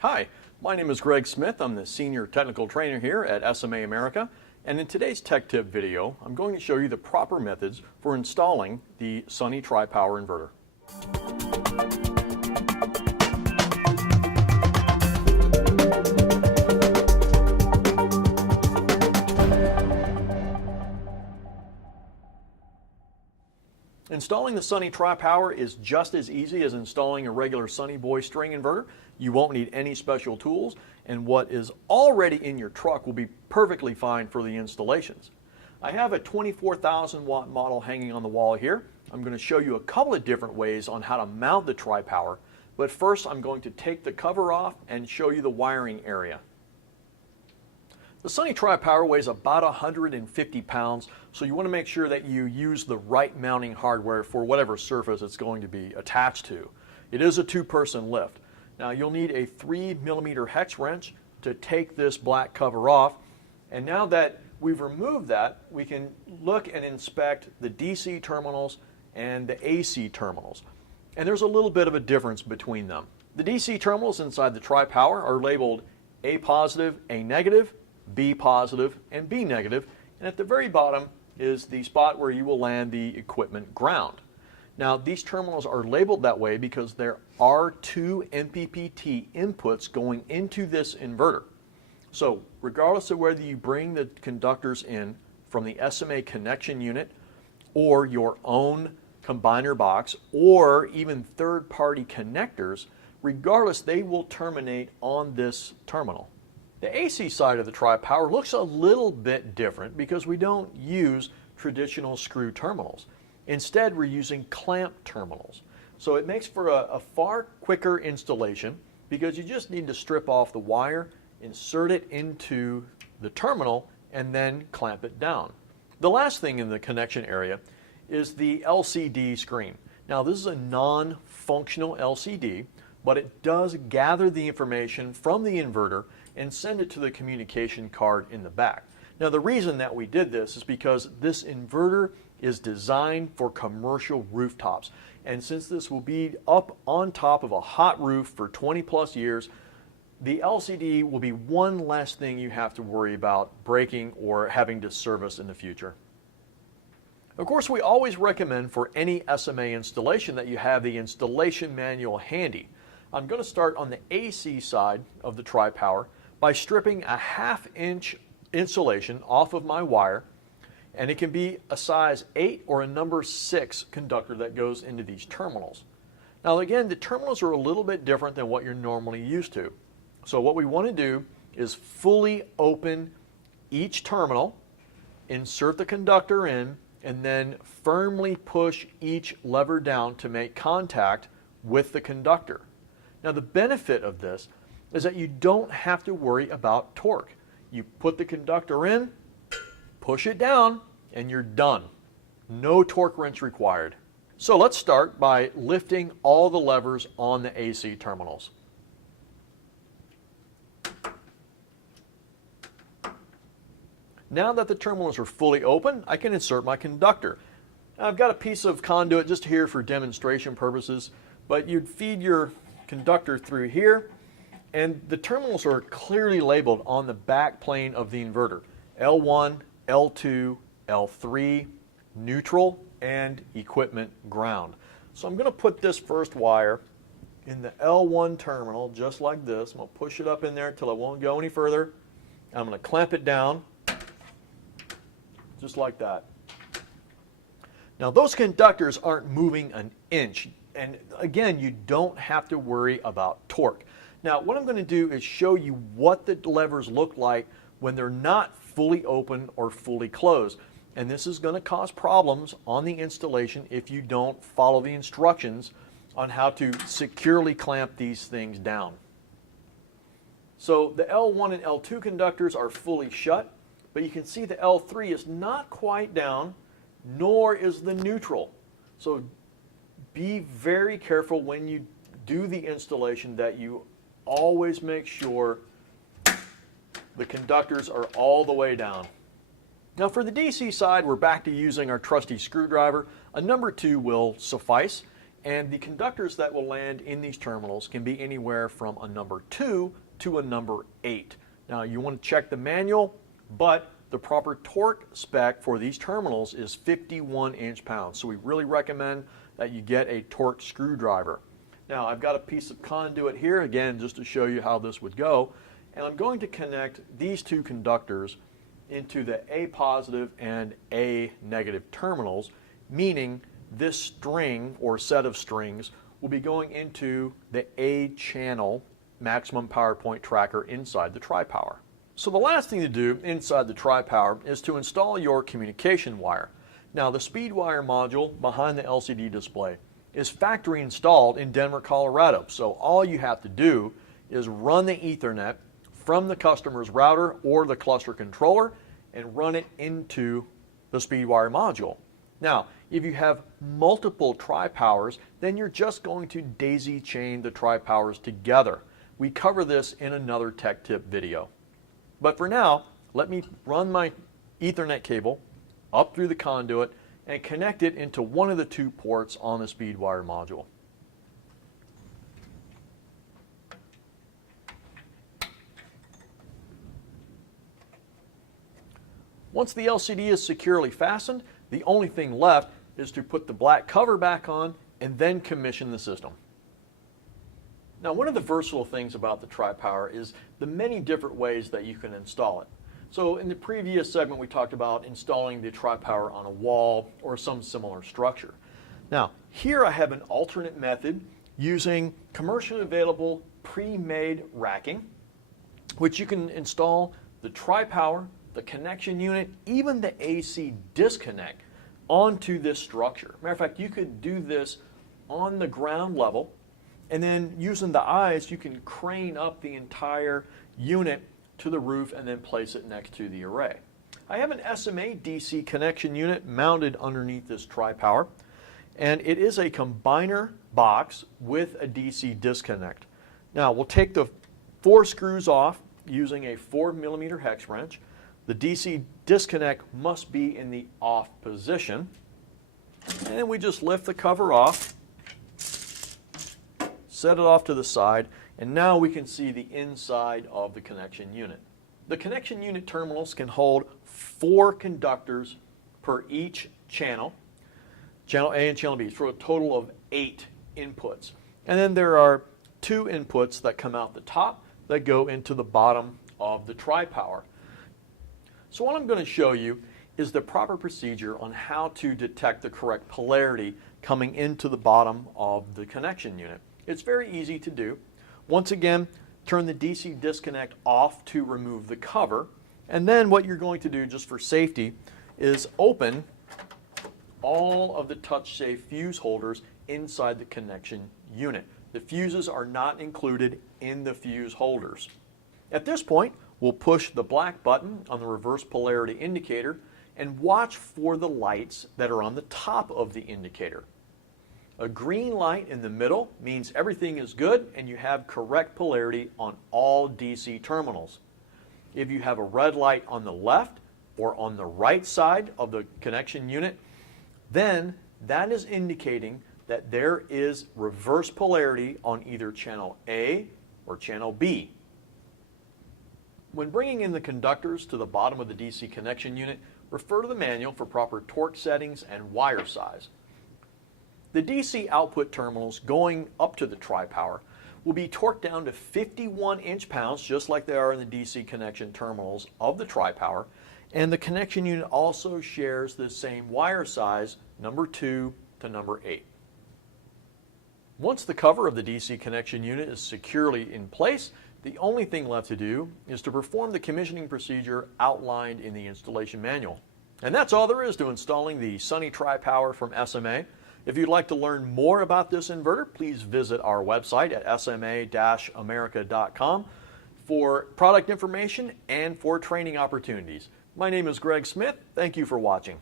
Hi, my name is Greg Smith. I'm the Senior Technical Trainer here at SMA America, and in today's Tech Tip video, I'm going to show you the proper methods for installing the Sunny Tripower inverter. Installing the Sunny Tripower is just as easy as installing a regular Sunny Boy string inverter. You won't need any special tools, and what is already in your truck will be perfectly fine for the installations. I have a 24,000 watt model hanging on the wall here. I'm going to show you a couple of different ways on how to mount the Tripower, but first I'm going to take the cover off and show you the wiring area. The Sunny Tripower weighs about 150 pounds, so you want to make sure that you use the right mounting hardware for whatever surface it's going to be attached to. It is a two-person lift. Now you'll need a 3mm hex wrench to take this black cover off, and now that we've removed that, we can look and inspect the DC terminals and the AC terminals. And there's a little bit of a difference between them. The DC terminals inside the Tripower are labeled A positive, A negative, B positive, and B negative, and at the very bottom is the spot where you will land the equipment ground. Now these terminals are labeled that way because there are two MPPT inputs going into this inverter. So regardless of whether you bring the conductors in from the SMA connection unit or your own combiner box or even third-party connectors, regardless they will terminate on this terminal. The AC side of the Tripower looks a little bit different because we don't use traditional screw terminals. Instead, we're using clamp terminals. So it makes for a far quicker installation because you just need to strip off the wire, insert it into the terminal, and then clamp it down. The last thing in the connection area is the LCD screen. Now this is a non-functional LCD, but it does gather the information from the inverter and send it to the communication card in the back. Now the reason that we did this is because this inverter is designed for commercial rooftops, and since this will be up on top of a hot roof for 20+ years, the LCD will be one less thing you have to worry about breaking or having to service in the future. Of course, we always recommend for any SMA installation that you have the installation manual handy. I'm going to start on the AC side of the Tripower by stripping a 1/2 inch insulation off of my wire, and it can be a size 8 or a number 6 conductor that goes into these terminals. Now again, the terminals are a little bit different than what you're normally used to. So what we want to do is fully open each terminal, insert the conductor in, and then firmly push each lever down to make contact with the conductor. Now the benefit of this is that you don't have to worry about torque. You put the conductor in, push it down, and you're done. No torque wrench required. So let's start by lifting all the levers on the AC terminals. Now that the terminals are fully open, I can insert my conductor. I've got a piece of conduit just here for demonstration purposes, but you'd feed your conductor through here, and the terminals are clearly labeled on the back plane of the inverter. L1, L2, L3, neutral, and equipment ground. So I'm going to put this first wire in the L1 terminal just like this. I'm going to push it up in there until it won't go any further. I'm going to clamp it down just like that. Now those conductors aren't moving an inch, and again, you don't have to worry about torque. Now what I'm going to do is show you what the levers look like when they're not fully open or fully closed, and this is going to cause problems on the installation if you don't follow the instructions on how to securely clamp these things down. So the L1 and L2 conductors are fully shut, but you can see the L3 is not quite down, nor is the neutral. So be very careful when you do the installation that you always make sure the conductors are all the way down. Now for the DC side, we're back to using our trusty screwdriver. A number 2 will suffice, And the conductors that will land in these terminals can be anywhere from a number 2 to a number 8. Now you want to check the manual, but the proper torque spec for these terminals is 51 inch-pounds. So we really recommend that you get a torque screwdriver. Now I've got a piece of conduit here, again, just to show you how this would go. And I'm going to connect these two conductors into the A positive and A negative terminals, meaning this string or set of strings will be going into the A channel maximum power point tracker inside the Tripower. So the last thing to do inside the Tripower is to install your communication wire. Now the speed wire module behind the LCD display is factory installed in Denver, Colorado. So all you have to do is run the Ethernet from the customer's router or the cluster controller and run it into the speed wire module. Now, if you have multiple Tripowers, then you're just going to daisy chain the Tripowers together. We cover this in another tech tip video. But for now, let me run my Ethernet cable up through the conduit and connect it into one of the two ports on the speed wire module. Once the LCD is securely fastened, the only thing left is to put the black cover back on and then commission the system. Now, one of the versatile things about the Tripower is the many different ways that you can install it. So in the previous segment, we talked about installing the Tripower on a wall or some similar structure. Now, here I have an alternate method using commercially available pre-made racking, which you can install the Tripower, the connection unit, even the AC disconnect onto this structure. Matter of fact, you could do this on the ground level, and then using the eyes, you can crane up the entire unit to the roof and then place it next to the array. I have an SMA DC connection unit mounted underneath this Tripower, and it is a combiner box with a DC disconnect. Now we'll take the 4 screws off using a 4mm hex wrench. The DC disconnect must be in the off position, and then we just lift the cover off, set it off to the side, and now we can see the inside of the connection unit. The connection unit terminals can hold 4 conductors per each channel, channel A and channel B, for a total of 8 inputs. And then there are 2 inputs that come out the top that go into the bottom of the Tripower. So what I'm going to show you is the proper procedure on how to detect the correct polarity coming into the bottom of the connection unit. It's very easy to do. Once again, turn the DC disconnect off to remove the cover, and then what you're going to do, just for safety, is open all of the touch-safe fuse holders inside the connection unit. The fuses are not included in the fuse holders. At this point, we'll push the black button on the reverse polarity indicator and watch for the lights that are on the top of the indicator. A green light in the middle means everything is good and you have correct polarity on all DC terminals. If you have a red light on the left or on the right side of the connection unit, then that is indicating that there is reverse polarity on either channel A or channel B. When bringing in the conductors to the bottom of the DC connection unit, refer to the manual for proper torque settings and wire size. The DC output terminals going up to the Tripower will be torqued down to 51 inch-pounds, just like they are in the DC connection terminals of the Tripower, and the connection unit also shares the same wire size, number 2 to number 8. Once the cover of the DC connection unit is securely in place, the only thing left to do is to perform the commissioning procedure outlined in the installation manual. And that's all there is to installing the Sunny Tripower from SMA. If you'd like to learn more about this inverter, please visit our website at sma-america.com for product information and for training opportunities. My name is Greg Smith. Thank you for watching.